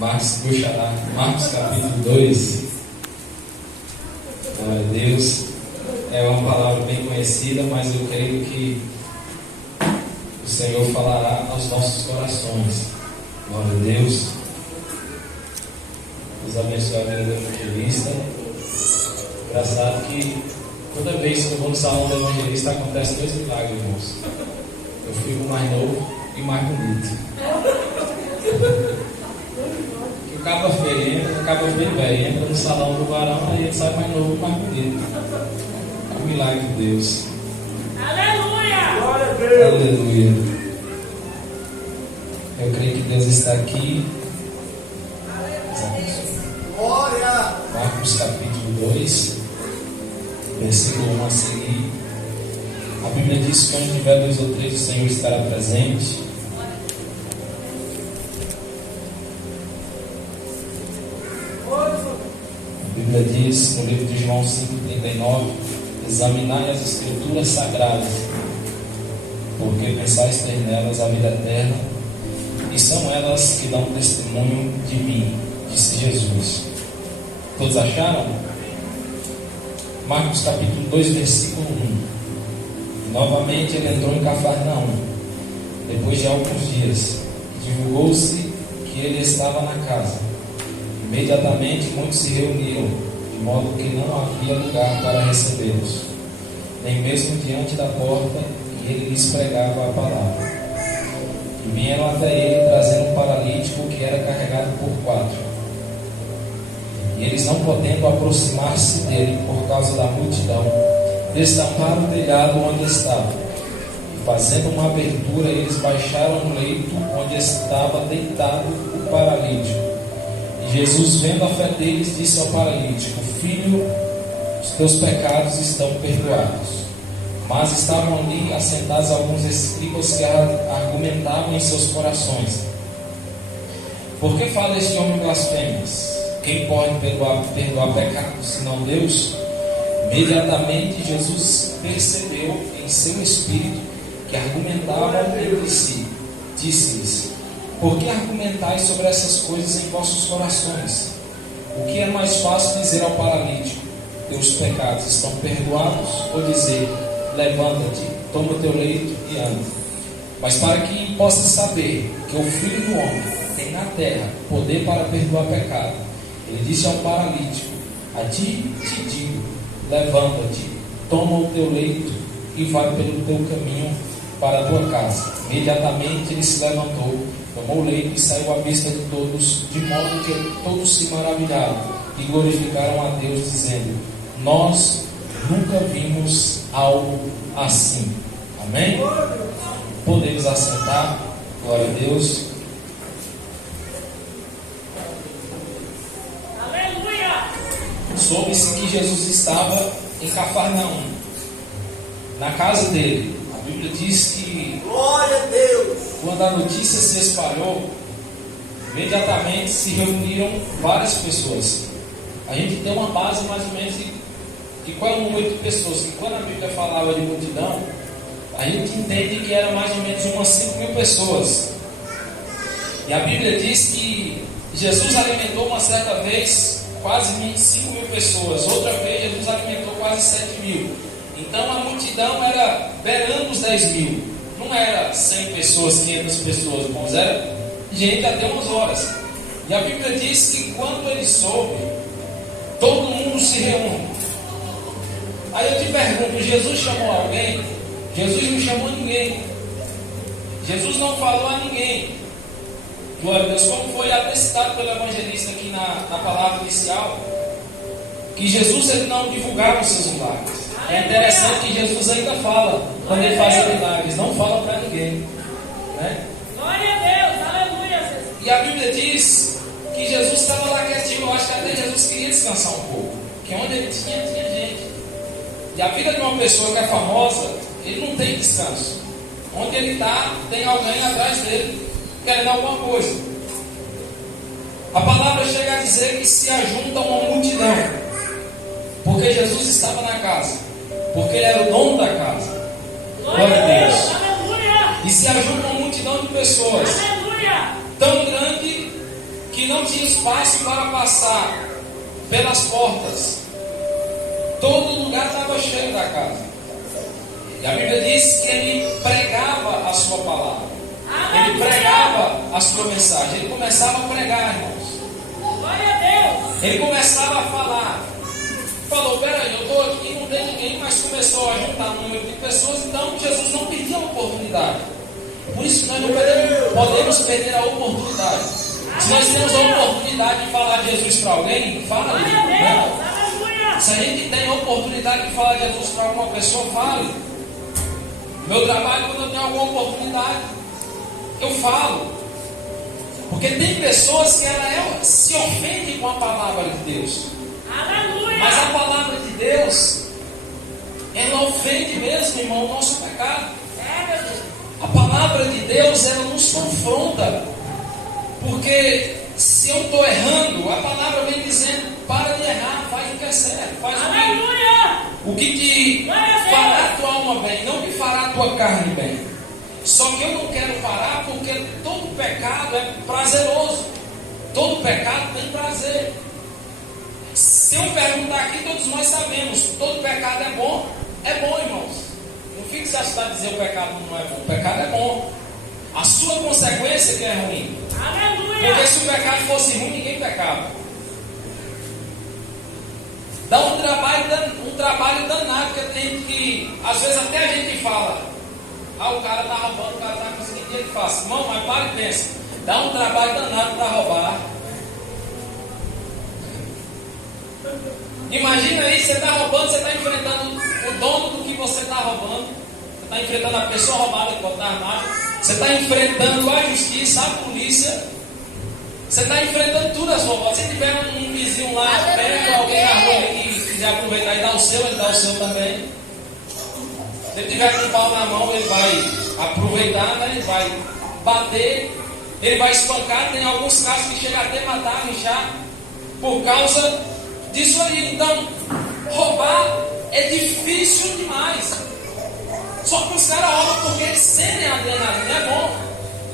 Marcos capítulo 2. Glória a Deus. É uma palavra bem conhecida, mas eu creio que o Senhor falará aos nossos corações. Glória a Deus. Deus abençoe a vida do evangelista. Engraçado que toda vez que eu vou no salão do evangelista acontece dois milagres, irmãos. Eu fico mais novo e mais bonito. O cabo feio entra no salão do varão, aí ele sai mais novo e mais bonito. É um milagre de Deus. Aleluia! Glória a Deus! Aleluia! Eu creio que Deus está aqui. Glória! Marcos capítulo 2, versículo 1 a seguir. A Bíblia diz que onde tiver dois ou três, o Senhor estará presente. A Bíblia diz no livro de João 5,39: examinai as Escrituras Sagradas, porque pensais ter nelas a vida eterna, e são elas que dão testemunho de mim, disse Jesus. Todos acharam? Marcos capítulo 2, versículo 1. Novamente ele entrou em Cafarnaum, depois de alguns dias. Divulgou-se que ele estava na casa. Imediatamente muitos se reuniram, de modo que não havia lugar para recebê-los, nem mesmo diante da porta, e ele lhes pregava a palavra. E vieram até ele, trazendo um paralítico que era carregado por 4. E eles, não podendo aproximar-se dele por causa da multidão, destamparam o telhado onde estava, e fazendo uma abertura, eles baixaram o leito onde estava deitado o paralítico. E Jesus, vendo a fé deles, disse ao paralítico: filho, os teus pecados estão perdoados. Mas estavam ali assentados alguns escribas que argumentavam em seus corações: por que fala este homem blasfêmias? Quem pode perdoar pecados senão Deus? Imediatamente Jesus percebeu em seu espírito que argumentavam entre si. Disse-lhes: por que argumentais sobre essas coisas em vossos corações? O que é mais fácil dizer ao paralítico: teus pecados estão perdoados? Ou dizer: levanta-te, toma o teu leito e anda? Mas para que possa saber que o Filho do Homem tem na terra poder para perdoar pecado, ele disse ao paralítico: a ti te digo, levanta-te, toma o teu leito e vai pelo teu caminho para a tua casa. Imediatamente ele se levantou, tomou o leito e saiu à vista de todos, de modo que todos se maravilharam e glorificaram a Deus, dizendo: nós nunca vimos algo assim. Amém? Podemos assentar. Glória a Deus. Soube-se que Jesus estava em Cafarnaum, na casa dele. A Bíblia diz que, glória a Deus, quando a notícia se espalhou, imediatamente se reuniram várias pessoas. A gente tem uma base mais ou menos de qual é o número de pessoas, que quando a Bíblia falava de multidão, a gente entende que era mais ou menos umas 5.000 pessoas. E a Bíblia diz que Jesus alimentou uma certa vez quase 5.000 pessoas, outra vez Jesus alimentou quase 7.000. Então a multidão era beirando os 10.000. Não era 100 pessoas, 500 pessoas, irmãos, era gente até umas horas. E a Bíblia diz que quando ele soube, todo mundo se reúne. Aí eu te pergunto: Jesus chamou alguém? Jesus não chamou ninguém. Jesus não falou a ninguém. Glória a Deus. Como foi atestado pelo evangelista aqui na palavra inicial, que Jesus ele não divulgava os seus milagres. É interessante que Jesus ainda fala, quando ele faz milagres, não fala para ninguém, né? Glória a Deus, aleluia. E a Bíblia diz que Jesus estava lá quietinho. Eu acho que até Jesus queria descansar um pouco, que onde ele tinha gente. E a vida de uma pessoa que é famosa, ele não tem descanso. Onde ele está, tem alguém atrás dele querendo alguma coisa. A palavra chega a dizer que se ajunta uma multidão, porque Jesus estava na casa, porque ele era o dono da casa. Glória a Deus. Aleluia. E se ajunta uma multidão de pessoas, Aleluia. tão grande que que não tinha espaço para passar pelas portas. Todo lugar estava cheio da casa. E a Bíblia diz que ele pregava a sua palavra. Ele pregava a sua mensagem. Ele começava a pregar, irmãos. Glória a Deus. Ele começava a falar. Falou, peraí, eu estou aqui, não tem ninguém, mas começou a juntar um número de pessoas. Então Jesus não perdia a oportunidade. Por isso que nós não podemos perder a oportunidade. Se nós temos a oportunidade de falar de Jesus para alguém, fala. Glória a Deus. Aleluia. Se a gente tem a oportunidade de falar de Jesus para alguma pessoa, fale. Meu trabalho, quando eu tenho alguma oportunidade, eu falo. Porque tem pessoas que ela se ofendem com a palavra de Deus. Aleluia. Mas a palavra de Deus, ela ofende mesmo, irmão, o nosso pecado. Meu Deus. A palavra de Deus, ela nos confronta. Porque se eu estou errando, a palavra vem dizendo, para de errar, faz o que é certo, faz o que te fará a tua alma bem, não que fará a tua carne bem. Só que eu não quero parar porque todo pecado é prazeroso. Todo pecado tem prazer. Se eu perguntar aqui, todos nós sabemos, todo pecado é bom, irmãos. Não fique se assustar de dizer o pecado não é bom. O pecado é bom. A sua consequência que é ruim. Aleluia. Porque se o pecado fosse ruim, ninguém pecava. Dá um trabalho danado, porque tem gente que, às vezes até a gente fala, o cara está roubando, o cara está conseguindo dinheiro fácil. Irmão, mas para e pensa. Dá um trabalho danado para roubar. Imagina aí, você está roubando, você está enfrentando o dono do que você está roubando. Você está enfrentando a pessoa roubada que está armada. Você está enfrentando a justiça, a polícia. Você está enfrentando tudo as roubadas. Se tiver um vizinho lá perto, alguém na rua que quiser aproveitar e dar o seu, ele dá o seu também. Se ele tiver com um pau na mão, ele vai aproveitar, né? Ele vai bater, ele vai espancar. Tem alguns casos que chega até matar, linchar, por causa disso aí. Então, roubar é difícil demais. Só que os caras roubam porque eles sentem a adrenalina. É bom,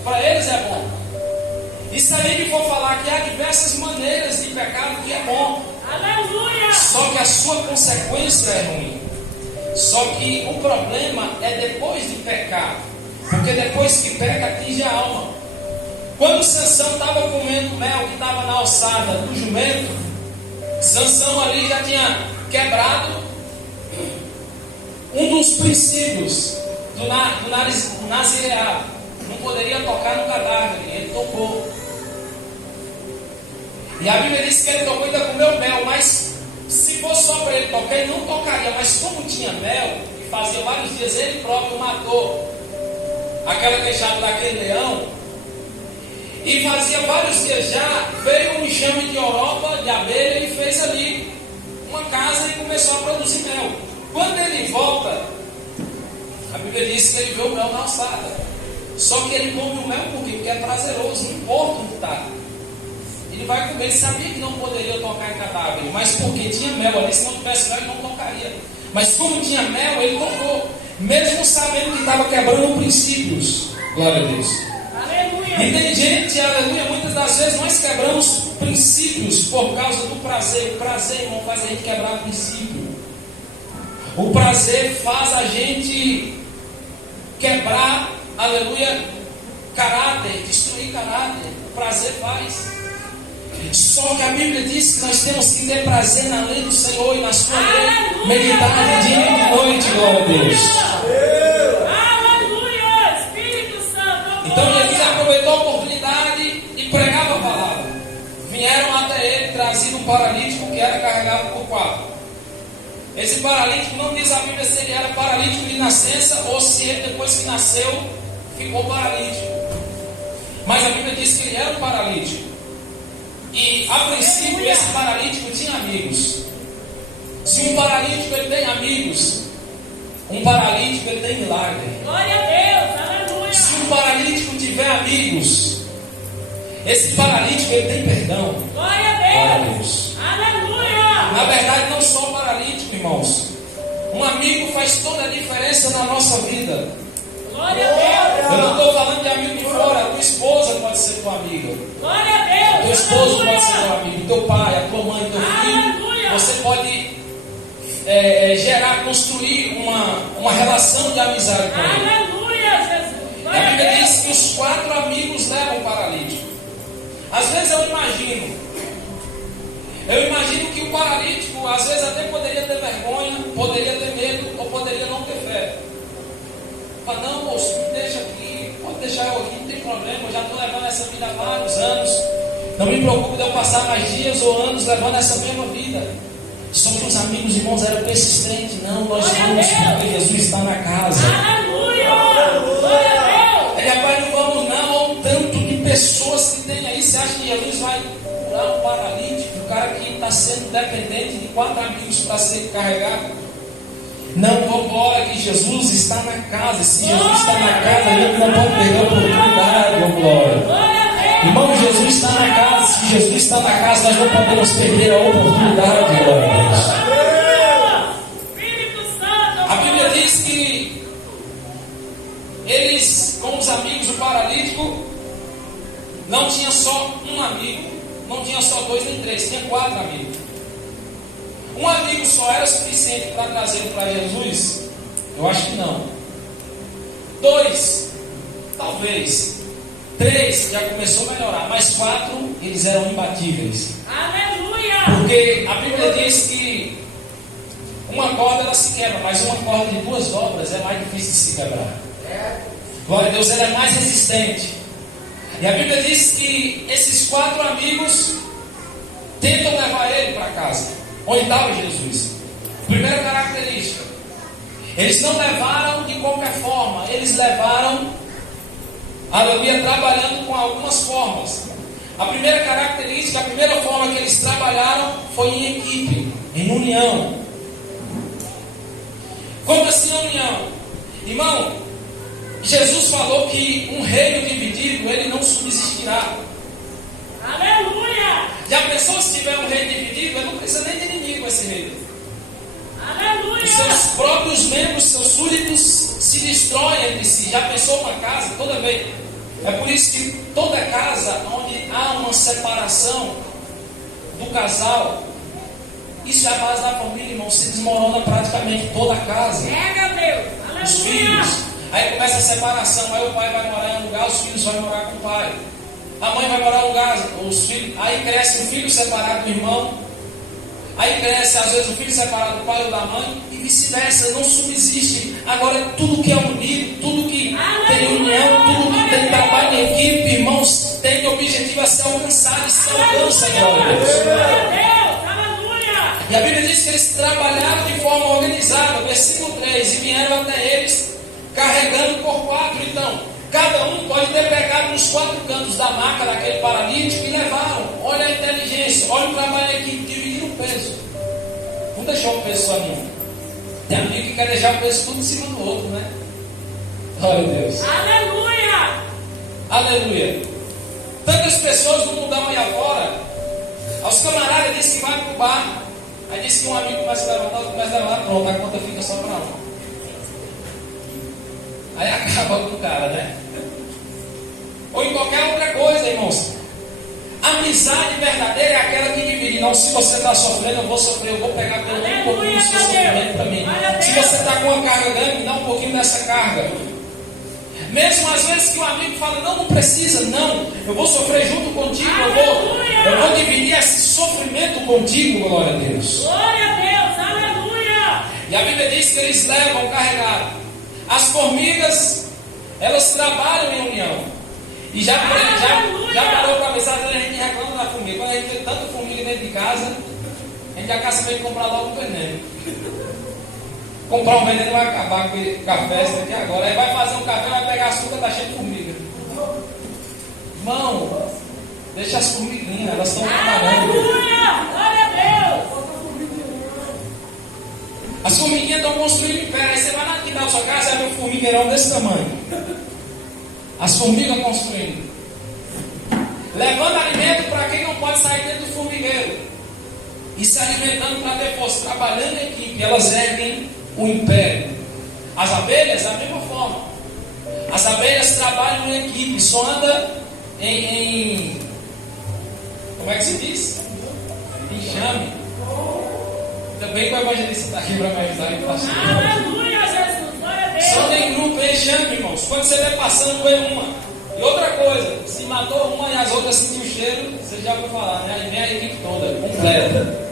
para eles é bom. E se a gente for falar que há diversas maneiras de pecado que é bom. Aleluia. Só que a sua consequência é ruim. Só que o problema é depois de pecar. Porque depois que peca, atinge a alma. Quando Sansão estava comendo mel que estava na alçada do jumento, Sansão ali já tinha quebrado um dos princípios do nazireado. Não poderia tocar no cadáver, ele tocou. E a Bíblia diz que ele tocou e ainda comeu mel, mas se fosse só para ele tocar, ele não tocaria. Mas como tinha mel, e fazia vários dias, ele próprio matou aquela queixada daquele leão. E fazia vários dias já, veio um enxame de Europa, de abelha, e fez ali uma casa e começou a produzir mel. Quando ele volta, a Bíblia diz que ele vê o mel na alçada. Só que ele come o mel porque é prazeroso, não importa onde está. Ele vai comer, ele sabia que não poderia tocar em cadáver, mas porque tinha mel ali, se não tivesse mel ele não tocaria. Mas como tinha mel, ele tocou, mesmo sabendo que estava quebrando princípios. Glória a Deus. Aleluia. E tem gente, aleluia, muitas das vezes nós quebramos princípios por causa do prazer. O prazer, irmão, faz a gente quebrar princípio. O prazer faz a gente quebrar, aleluia, caráter, destruir caráter. O prazer faz. Só que a Bíblia diz que nós temos que ter prazer na lei do Senhor e na sua lei, meditar de dia e de noite, glória a Deus. Aleluia, Espírito Santo. Então Jesus aproveitou a oportunidade e pregava a palavra. Vieram até ele, trazido um paralítico que era carregado por 4. Esse paralítico, não diz a Bíblia se ele era paralítico de nascença ou se ele depois que nasceu ficou paralítico. Mas a Bíblia diz que ele era um paralítico. E a princípio esse paralítico tinha amigos. Se um paralítico ele tem amigos, um paralítico ele tem milagre. Glória a Deus, aleluia. Se um paralítico tiver amigos, esse paralítico ele tem perdão. Glória a Deus. Aleluia. Na verdade, não só o paralítico, irmãos. Um amigo faz toda a diferença na nossa vida. Glória a Deus. Eu não estou falando de amigo de fora. A tua esposa pode ser tua amiga. Glória a Deus. Tua esposa teu pai, a tua mãe, teu filho. Aleluia. Você pode construir uma relação de amizade com ele. Aleluia, Jesus. E a Bíblia diz que os 4 amigos levam o paralítico. Às vezes eu imagino que o paralítico, às vezes até poderia ter vergonha, poderia ter medo, ou poderia não ter fé. Fala, não, moço, me deixa aqui, pode deixar eu aqui, não tem problema, eu já estou levando essa vida há vários anos. Não me preocupe de eu passar mais dias ou anos levando essa mesma vida. Só que os amigos, irmãos, eram persistentes. Não, nós vamos porque Jesus está na casa. Aleluia! Glória a Deus! Ele, rapaz, não vamos não. Olha o tanto de pessoas que tem aí. Você acha que Jesus vai curar um paralítico? O cara que está sendo dependente de 4 amigos para ser carregado? Não, vamos embora que Jesus está na casa. Se Jesus está na casa, a gente não pode perder a oportunidade. Vamos embora. Irmão, Jesus está na casa. Se Jesus está na casa, nós não podemos perder a oportunidade. Glória a Deus. A Bíblia diz que eles, com os amigos, o paralítico, não tinha só um amigo, não tinha só 2 nem 3, tinha 4 amigos. Um amigo só era suficiente para trazê-lo para Jesus? Eu acho que não. 2, talvez. 3 já começou a melhorar, mas 4 eles eram imbatíveis. Aleluia! Porque a Bíblia diz que uma corda ela se quebra, mas uma corda de 2 dobras é mais difícil de se quebrar. Glória a Deus, ela é mais resistente. E a Bíblia diz que esses 4 amigos tentam levar ele para casa, onde estava Jesus. Primeira característica: eles não levaram de qualquer forma, eles levaram, aleluia, trabalhando com algumas formas. A primeira característica, a primeira forma que eles trabalharam foi em equipe, em união. Como assim a união? Irmão, Jesus falou que um reino dividido, ele não subsistirá. Aleluia! Já pensou se tiver um reino dividido? Ele não precisa nem de inimigo esse reino. Aleluia! Os seus próprios membros, seus súditos se destroem entre si. Já pensou uma casa? Toda vez. É por isso que toda casa onde há uma separação do casal, isso é a base da família, irmão. Se desmorona praticamente toda a casa. É, meu Deus! Aleluia! Os filhos. Aí começa a separação. Aí o pai vai morar em um lugar, os filhos vão morar com o pai. A mãe vai morar em um lugar, os filhos. Aí cresce o filho separado do irmão. Aí cresce, às vezes, o filho separado do pai ou da mãe, e vice-versa, não subsiste. Agora, tudo que é unido, tudo que tem união, tudo que tem trabalho em equipe, irmãos, tem objetivo a ser alcançado e se alcança, glória a Deus. E a Bíblia diz que eles trabalharam de forma organizada, versículo 3, e vieram até eles carregando por 4. Então, cada um pode ter pegado nos 4 cantos da maca daquele paralítico e levaram. Olha a inteligência, olha o trabalho em equipe, dividiram o peso. Não deixou o peso só nenhum. Tem amigo que quer deixar o peso tudo em cima do outro, né? Glória a Deus. Aleluia! Aleluia. Tantas pessoas no mundão aí afora, aos camaradas dizem que vai para o bar, aí diz que um amigo começa a levantar, começa a levantar, pronto, a conta fica só para um. Aí acaba com o cara, né? Ou em qualquer outra coisa, irmãos. Amizade verdadeira é aquela que divide. Não, se você está sofrendo, eu vou sofrer, eu vou pegar pelo menos um pouquinho do seu sofrimento para mim. Se você está com uma carga grande, me dá um pouquinho dessa carga. Mesmo às vezes que o amigo fala, não precisa, não, eu vou sofrer junto contigo, eu vou dividir esse sofrimento contigo, glória a Deus. Glória a Deus, aleluia! E a Bíblia diz que eles levam carregado. As formigas, elas trabalham em união. E já parou para pensar, a gente reclama da formiga. Quando a gente tem tanta formiga dentro de casa, a gente já quer saber de comprar logo um veneno. Comprar um veneno vai acabar com a festa aqui agora. Aí vai fazer um café, vai pegar açúcar, tá cheio de formiga. Irmão, deixa as formiguinhas, elas estão trabalhando. Aleluia! Glória a Deus! As formiguinhas estão construindo império. Aí você vai na quintal da sua casa e vê um formigueirão desse tamanho. As formigas construindo. Levando alimento para quem não pode sair dentro do formigueiro. E se alimentando para ter força. Trabalhando em equipe. Elas erguem o império. As abelhas, da mesma forma. As abelhas trabalham em equipe. Só anda em como é que se diz? Enxame. Também que o evangelista está aqui para me ajudar em pastor. Aleluia, Jesus. Glória a Deus. Só tem grupo, enxame, irmãos. Quando você vai passando, vê uma. E outra coisa, se matou uma e as outras sentiu o cheiro, você já ouviu falar, né? Aí vem a equipe toda, completa.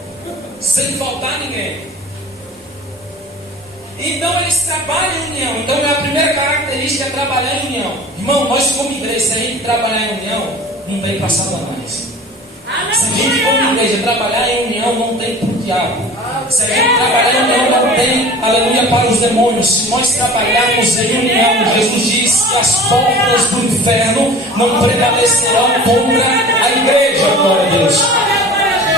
Sem faltar ninguém. Então eles trabalham em união. Então a primeira característica é trabalhar em união. Irmão, nós como igreja, se a gente trabalhar em união, não tem para Satanás. Se a gente como igreja trabalhar em união, não tem para o diabo. Se a gente trabalhar em união, não tem, aleluia, para os demônios. Se nós trabalharmos em união, Jesus diz que as portas do inferno não prevalecerão contra a igreja, glória a Deus.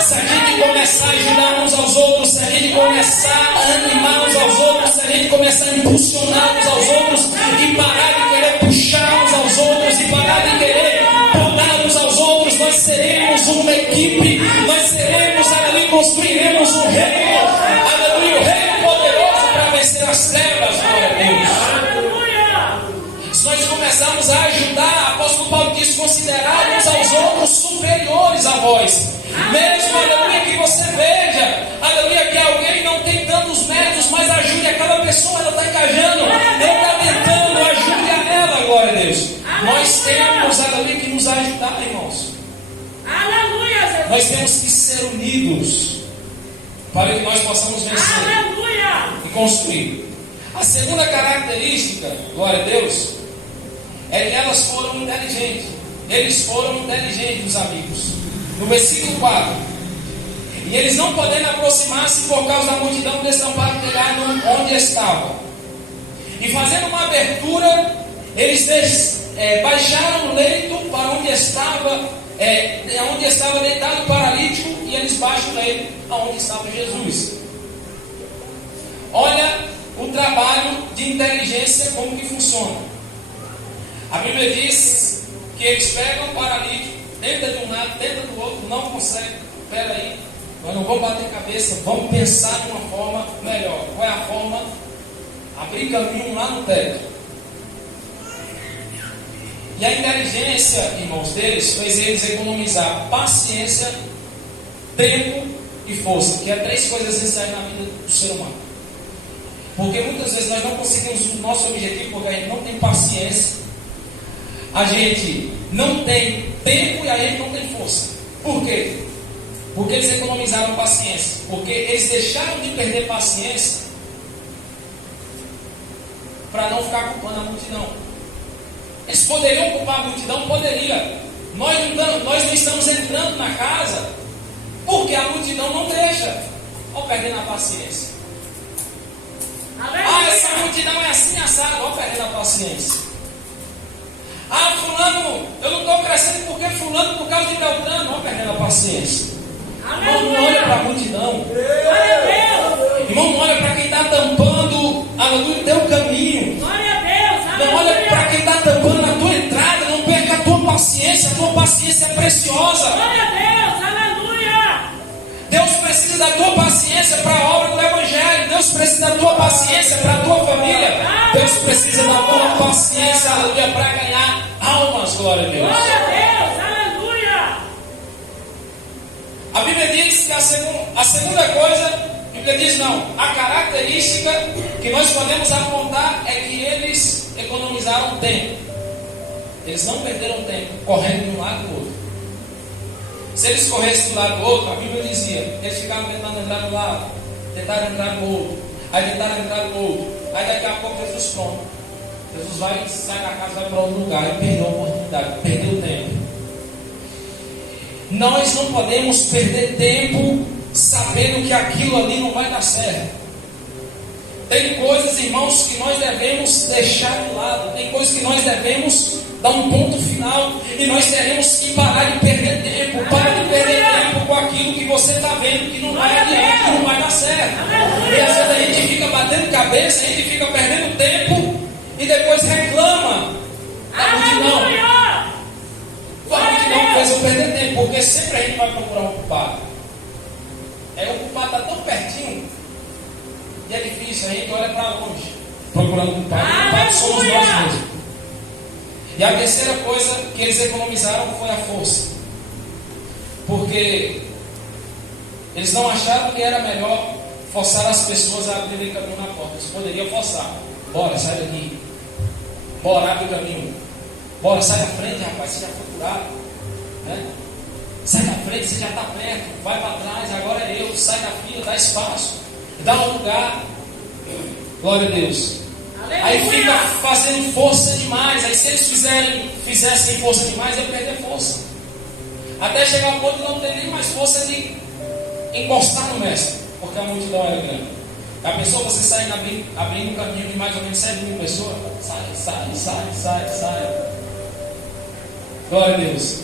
Se a gente começar a ajudar uns aos outros, se a gente começar a animar uns aos outros, se a gente começar a impulsionar uns aos outros e parar de querer puxar uns aos outros e parar de querer podar uns aos outros, nós seremos uma equipe, nós seremos, aleluia, construiremos um reino, aleluia, um reino poderoso para vencer as trevas, glória a Deus. Se nós começarmos a ajudar, o apóstolo Paulo diz, considerar uns aos outros superiores a vós. Mesmo, aleluia, que você veja, aleluia, que alguém não tem tantos méritos, mas ajude aquela pessoa, ela está engajando, ela está tentando, ajude a ela, glória a Deus. Nós temos, aleluia, que nos ajudar, irmãos. Aleluia, Jesus. Nós temos que ser unidos para que nós possamos vencer e construir. A segunda característica, glória a Deus, é que elas foram inteligentes. Eles foram inteligentes, os amigos. No versículo 4: e eles não podendo aproximar-se por causa da multidão, destamparam o telhado onde estavam. E fazendo uma abertura, eles baixaram o leito para onde estava deitado o paralítico, e eles baixam o leito aonde estava Jesus. Olha o trabalho de inteligência, como que funciona. A Bíblia diz que eles pegam o paralítico, tenta de um lado, tenta do outro, não consegue. Espera aí, nós não vamos bater cabeça, vamos pensar de uma forma melhor. Qual é a forma? Abrir caminho lá no teto. E a inteligência, irmãos, deles fez eles economizar paciência, tempo e força, que é 3 coisas essenciais na vida do ser humano. Porque muitas vezes nós não conseguimos o nosso objetivo porque a gente não tem paciência, a gente não tem tempo e a gente não tem força. Por quê? Porque eles economizaram paciência. Porque eles deixaram de perder paciência para não ficar culpando a multidão. Eles poderiam culpar a multidão? Poderia. Nós não estamos entrando na casa porque a multidão não deixa. Olha perdendo a paciência. Ah, essa multidão é assim assado. Olha perdendo a paciência. Ah, fulano, eu não estou crescendo porque fulano por causa de Beltrano. Olha perdendo a paciência. Irmão, não olha para a multidão. Irmão, não olha para quem está tampando o teu caminho. Não olha para quem está tampando a tua entrada. Não perca a tua paciência. A tua paciência é preciosa. Deus precisa da tua paciência para a obra do Evangelho. Deus precisa da tua paciência para a tua família. Deus precisa da tua paciência, aleluia, para ganhar almas, glória a Deus. A Bíblia diz que a segunda coisa, a Bíblia diz não, a característica que nós podemos apontar é que eles economizaram tempo. Eles não perderam tempo correndo de um lado e do outro. Se eles corressem de um lado do outro, a Bíblia dizia, eles ficavam tentando entrar de um lado, tentaram entrar no outro, aí tentaram entrar no outro, aí daqui a pouco Jesus pronto. Jesus vai, sai da casa, vai para outro lugar e perdeu a oportunidade, perdeu o tempo. Nós não podemos perder tempo sabendo que aquilo ali não vai dar certo. Tem coisas, irmãos, que nós devemos deixar de lado. Tem coisas que nós devemos dar um ponto final. E nós teremos que parar de perder tempo. Para de perder tempo com aquilo que você está vendo que não vai adiante, que não vai dar certo. E às vezes a gente fica batendo cabeça, a gente fica perdendo tempo e depois reclama da multidão. A multidão fez eu perder tempo, porque sempre a gente vai procurar um culpado. O culpado está tão pertinho e é difícil, a gente olha para longe procurando um culpado. O culpado somos nós mesmos. E a terceira coisa que eles economizaram foi a força. Porque Eles não acharam que era melhor forçar as pessoas a abrirem caminho na porta. Eles poderiam forçar. Bora, sai daqui. Bora, abre o caminho. Bora, sai da frente, rapaz, você já foi curado. Né? Sai da frente, você já está perto. Vai para trás, agora é eu. Sai da fila, dá espaço. Dá um lugar. Glória a Deus. Aleluia. Aí fica fazendo força demais. Aí se eles fizessem força demais, ia perder força. Até chegar ao ponto de não ter nem mais força de encostar no mestre, porque a multidão era grande. A pessoa, você sai abrindo um caminho de mais ou menos 7.000 pessoas. Sai. Glória a Deus.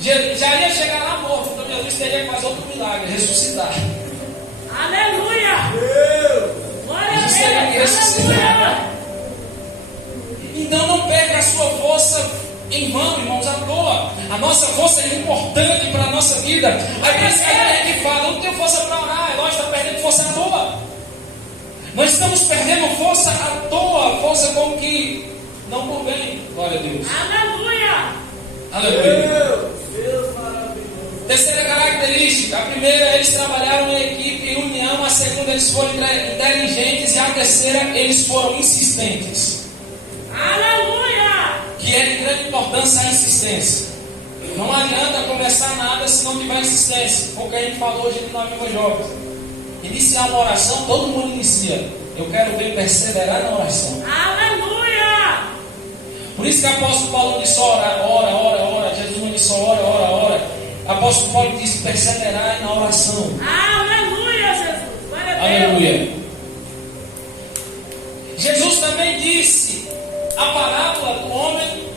Já ia chegar lá morto, então Jesus teria que fazer outro milagre, ressuscitar. Aleluia! Glória a Jesus teria que Deus! ressuscitar. Aleluia! Então não perca a sua força em vão, irmãos, à toa. A nossa força é importante para a nossa vida. Aí parece que a gente fala, eu não tenho força para orar, nós estamos perdendo força à toa. Nós estamos perdendo força à toa, força com que não convém. Glória a Deus. Aleluia! Aleluia. Terceira característica. A primeira, eles trabalharam em equipe, em união. A segunda, eles foram inteligentes. E a terceira, eles foram insistentes. Aleluia! Que é de grande importância a insistência. Não adianta começar nada se não tiver insistência. Porque a gente falou hoje no Amigo Jovens. Iniciar uma oração, todo mundo inicia. Eu quero ver perseverar na oração. Aleluia! Por isso que o apóstolo Paulo disse: ora. Jesus não disse ora. O apóstolo Paulo disse: perseverar na oração. Aleluia, Jesus! Glória a Deus! Aleluia. Jesus também disse a parábola do homem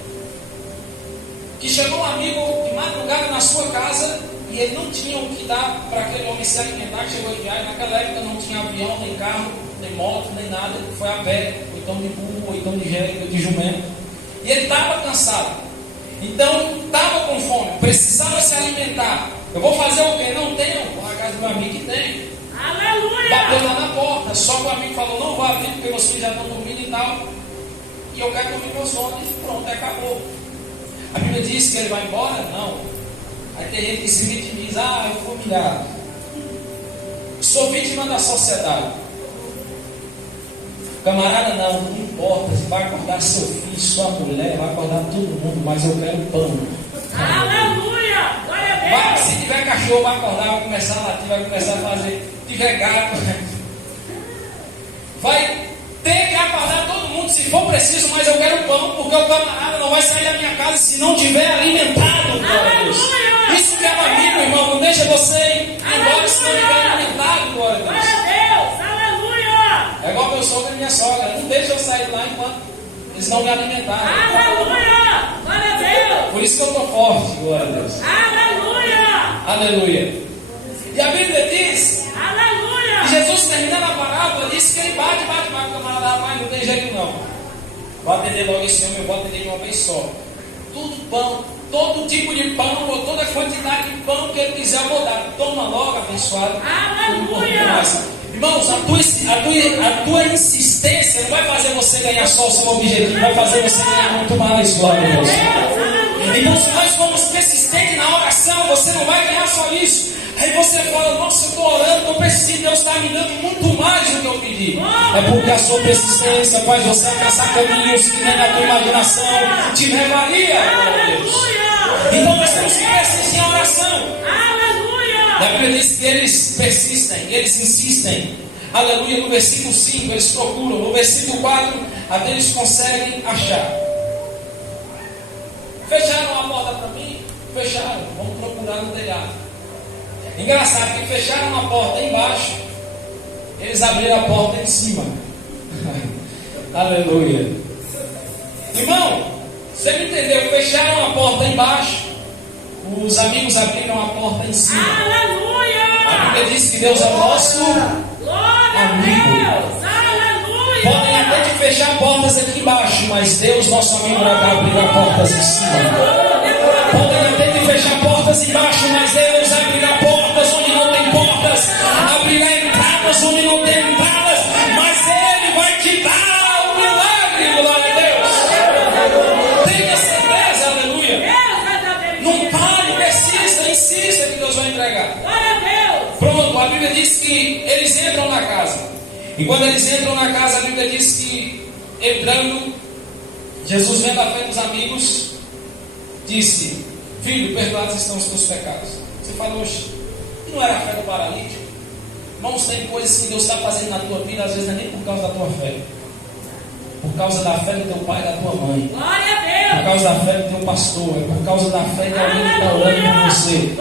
que chegou um amigo de madrugada na sua casa e ele não tinha o que dar para aquele homem se alimentar. Chegou de viagem, naquela época não tinha avião, nem carro, nem moto, nem nada. Ele foi a pé, ou então de burro, ou então de jumento. E ele estava cansado. Então estava com fome, precisava se alimentar. Eu vou fazer o quê? Não tenho. Vou na casa do meu amigo que tem. Aleluia! Bateu lá na porta, só que o amigo falou: não vou abrir porque vocês já estão dormindo e tal. E eu quero dormir meu sono. E pronto, acabou. A Bíblia diz que ele vai embora? Não. Aí tem gente que se vitimiza: eu fui humilhado. Sou vítima da sociedade. Camarada, não importa se vai acordar seu filho, sua mulher, vai acordar todo mundo, mas eu quero pão. Aleluia! Glória a Deus! Se tiver cachorro, vai acordar, vai começar a latir, vai começar a fazer. Se tiver gato, vai ter que acordar todo mundo se for preciso, mas eu quero pão, porque o camarada não vai sair da minha casa se não tiver alimentado. Glória a Deus. Isso que é um amigo, irmão, não deixa você ir embora se não tiver alimentado. Glória a Deus. Glória a Deus! Aleluia! É igual meu sogro e minha sogra, não deixa eu sair lá enquanto eles não me alimentarem. Aleluia! Glória a Deus! Por isso que eu estou forte, glória a Deus. Aleluia! Aleluia. E a Bíblia diz, Aleluia! Jesus terminando a parábola, disse que ele bate, o camarada, rapaz, não tem jeito não. Vou atender logo esse homem, eu vou atender de uma vez só. Tudo pão, todo tipo de pão, ou toda quantidade de pão que ele quiser, eu vou dar. Toma logo, abençoado. Aleluia! Irmãos, a tua insistência não vai fazer você ganhar só o seu objetivo, vai fazer você ganhar muito mais, glória a Deus. Então, se nós formos persistentes na oração, você não vai ganhar só isso. Aí você fala: nossa, eu estou orando, estou persistente, Deus está me dando muito mais do que eu pedi. É porque a sua persistência faz você alcançar caminhos que nem a tua imaginação te levaria, glória a Deus. Então nós temos que persistir em oração. Aleluia! A Bíblia diz que eles persistem, eles insistem. Aleluia. No versículo 5 eles procuram, no versículo 4 até eles conseguem achar. Fecharam a porta para mim? Fecharam, vamos procurar no telhado. Engraçado que fecharam a porta embaixo, eles abriram a porta em cima. Aleluia. Irmão, você me entendeu? Fecharam a porta embaixo, os amigos abriram a porta em cima. Aleluia! A Bíblia diz que Deus é o nosso amigo. Podem até te fechar portas aqui embaixo, mas Deus, nosso amigo, vai abrir portas em cima. Podem até te fechar portas embaixo, mas Deus abrirá portas onde não tem portas, abrirá entradas onde não tem entradas, mas Ele vai te dar o milagre, glória a Deus. Tenha certeza, aleluia. Não pare, persista, insista que Deus vai entregar. E quando eles entram na casa, a Bíblia diz que, entrando, Jesus, vendo a fé dos amigos, disse: filho, perdoados estão os teus pecados. Você fala: oxe, não era a fé do paralítico? Irmãos, tem coisas que Deus está fazendo na tua vida, às vezes não é nem por causa da tua fé, por causa da fé do teu pai e da tua mãe, Glória a Deus. por causa da fé do teu pastor, é por causa da fé de alguém que está orando por você,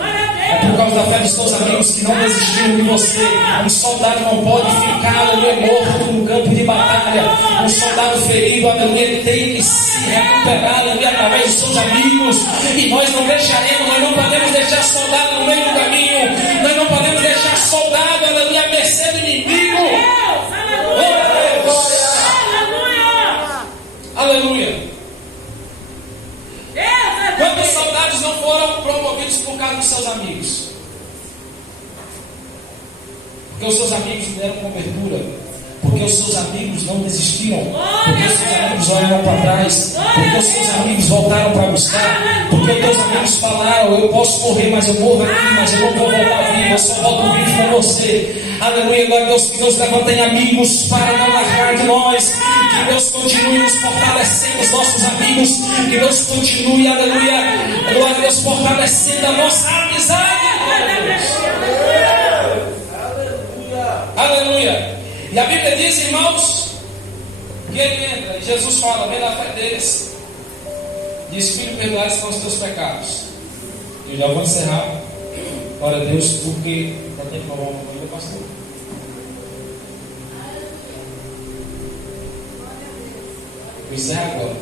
é por causa da fé dos teus amigos que não desistiram de você. Um soldado não pode ficar, aleluia, morto no campo de batalha. Um soldado ferido, aleluia, ele tem que se recuperar, aleluia, através dos seus amigos. E nós não deixaremos, nós não podemos deixar soldado no meio do caminho, nós não podemos deixar soldado, aleluia, à mercê do inimigo. Aleluia. Quantos soldados não foram promovidos por causa dos seus amigos? Porque os seus amigos deram cobertura, porque os seus amigos não desistiram, porque os seus amigos olharam para trás, porque os seus amigos voltaram para buscar, porque os teus amigos falaram: eu posso morrer, mas eu morro aqui, mas eu não vou voltar vivo, eu só volto vivo com você. Aleluia, glória a Deus. Que Deus levante amigos para não largar de nós, que Deus continue nos fortalecendo, os nossos amigos, que Deus continue, aleluia, glória a Deus, fortalecendo a nossa amizade. Aleluia. E a Bíblia diz, irmãos, que ele entra, e Jesus fala, vendo a fé deles, diz: filho, perdoados são os teus pecados. E eu já vou encerrar, glória a Deus, porque já tem que falar uma coisa, pastor. Vou encerrar agora.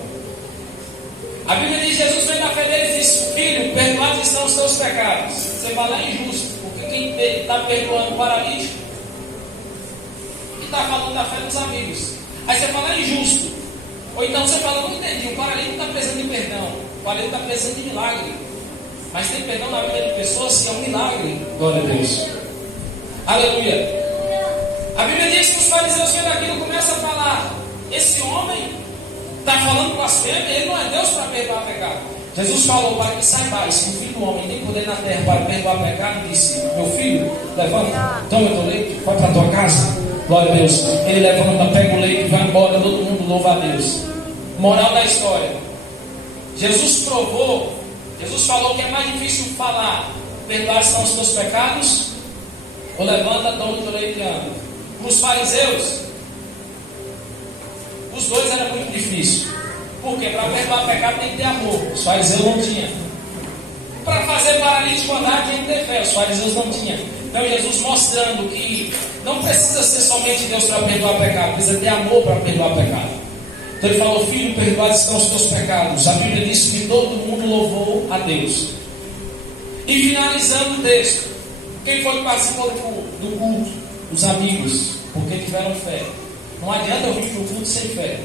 A Bíblia diz: Jesus vendo a fé deles e diz: filho, perdoados estão os teus pecados. Você fala: é injusto, porque quem está perdoando o paralítico está falando da fé dos amigos. Aí você fala: é injusto. Ou então você fala: não entendi, o paralítico está precisando de perdão, o paralítico está precisando de milagre. Mas tem perdão na vida de pessoas que é um milagre. Glória a Deus. Aleluia. A Bíblia diz que os fariseus vendo aquilo começam a falar: esse homem está falando blasfêmia, ele não é Deus para perdoar pecado. Jesus falou: para que saibais que o Filho do Homem tem poder na terra para perdoar pecado, disse: meu filho, levanta, toma o teu leite, vai para a tua casa. Glória a Deus. Ele levanta, pega o leite e vai embora. Todo mundo louva a Deus. Moral da história: Jesus provou, Jesus falou que é mais difícil falar: perdoar são os teus pecados, ou levanta, toma o teu leite e anda. Para os fariseus, os dois era muito difícil. Por quê? Para perdoar pecado tem que ter amor. Os fariseus não tinham. Para fazer paralítico andar tinha que ter fé. Os fariseus não tinham. Então Jesus mostrando que não precisa ser somente Deus para perdoar pecado, precisa ter amor para perdoar pecado. Então ele falou: filho, perdoados estão os teus pecados. A Bíblia diz que todo mundo louvou a Deus. E finalizando o texto, quem foi que participou do culto? Os amigos, porque tiveram fé. Não adianta eu vir para o culto sem fé.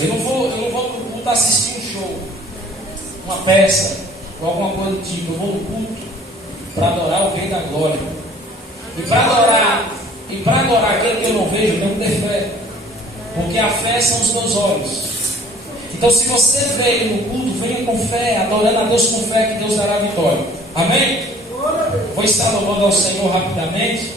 Eu não vou para o culto assistir um show, uma peça, ou alguma coisa do tipo. Eu vou no culto para adorar o Rei da Glória. E para adorar aquele que eu não vejo, eu tenho que ter fé. Porque a fé são os meus olhos. Então, se você veio no culto, venha com fé, adorando a Deus com fé, que Deus dará a vitória. Amém? Vou estar louvando ao Senhor rapidamente.